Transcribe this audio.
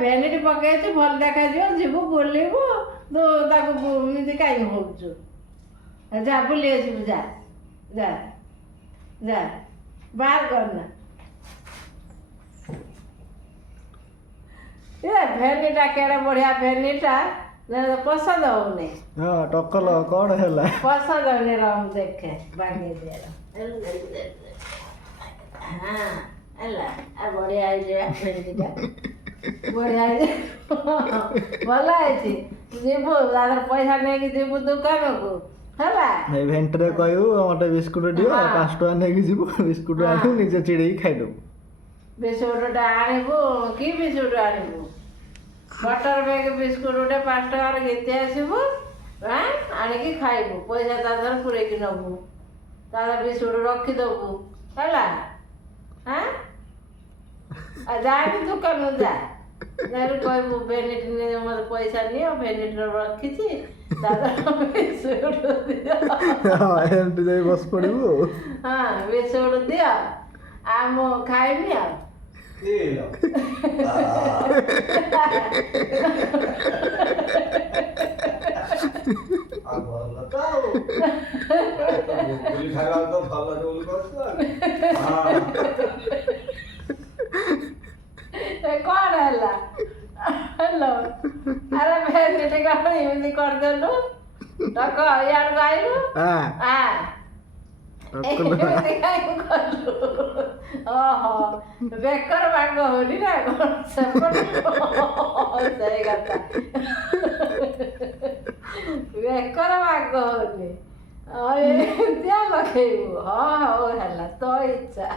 Vanity ପକେଇଛୁ ଭଲ ଦେଖାଯିବ, ଯିବୁ ବୁଲିବୁ, ତୁ ତାକୁ ଏମିତି କାହିଁକି ହଉଛୁ? ଯା ବୁଲି ଆସିବୁ, ଯା ଯା ଯା, ବାହାର କରନା। ଭ୍ୟାନିଟା କେଡ଼େ ବଢ଼ିଆ ଭ୍ୟାନିଟା, ପସନ୍ଦ ହଉନି। ହଁ ଟକଲ କଣ ହେଲା? ପସନ୍ଦ ହଉନି, ରହ ଦେଖେ ବାଗେଇ ଦେ। ହଁ ହେଲା, ବଢ଼ିଆ ହେଇଛି ଭେଣ୍ଡିଟା, ବଢ଼ିଆ ହେଇଛି, ଭଲ ହେଇଛି। ଯିବୁ ତାର ପଇସା ନେଇକି ଯିବୁ ଦୋକାନକୁ ହେଲା। ଏଇ ଭେଣ୍ଟିରେ କହିବୁ ମତେ ବିସ୍କୁଟ ଦିଅ, 5 ଟଙ୍କା ନେଇକି ଯିବୁ, ବିସ୍କୁଟ ଆଣିବୁ, ନିଜେ ଚିଡ଼େଇକି ଖାଇଦେବୁ। ବିସ୍କୁଟଟା ଆଣିବୁ, କି ବିସ୍କୁଟ ଆଣିବୁ? ବଟର ବ୍ୟାଗ ବିସ୍କୁଟ ଗୋଟେ 5 ଟଙ୍କାର ଘିତି ଆସିବୁ, ଆଣିକି ଖାଇବୁ, ପଇସା ତା ଦେହରେ ପୁରେଇକି ନେବୁ, ତା ଦେହରେ ବିସ୍କୁଟ ରଖିଦେବୁ ହେଲା। ଯାଆନି ଦୋକାନକୁ, ଯା ଯାଇ କହିବୁ ଭେନିଟି ମୋତେ ପଇସା ନିଅ, ଭେନିଟିର ରଖିଛି, ତା ଦେହରେ ବିସ୍କୁଟ ଦିଅ। ଏମିତି ଯାଇ ବସି ପଡ଼ିବୁ। ହଁ ବିସ୍କୁଟ ଦିଅ, ଆଉ ମୁଁ ଖାଇବି ଆଉ। କଣ ହେଲା? ହ୍ୟାଲୋ, ଆରେ ଭେନିଟି କଣ ଏମିତି କରିଦେଲୁ? ଟକ ଇଆଡ଼କୁ ଆଇଲୁ, ଏମିତି କାହିଁକି କଲୁ? ଓହୋ, ବେକର ଭାଗ ହଉନି ନା କଣ? ସେପଟେ ସେଇ କଥା, ବେକର ଭାଗ ହଉନି, ଏମିତିଆ ଲଗେଇବୁ। ହଁ ହଉ ହେଲା, ତୋ ଇଚ୍ଛା।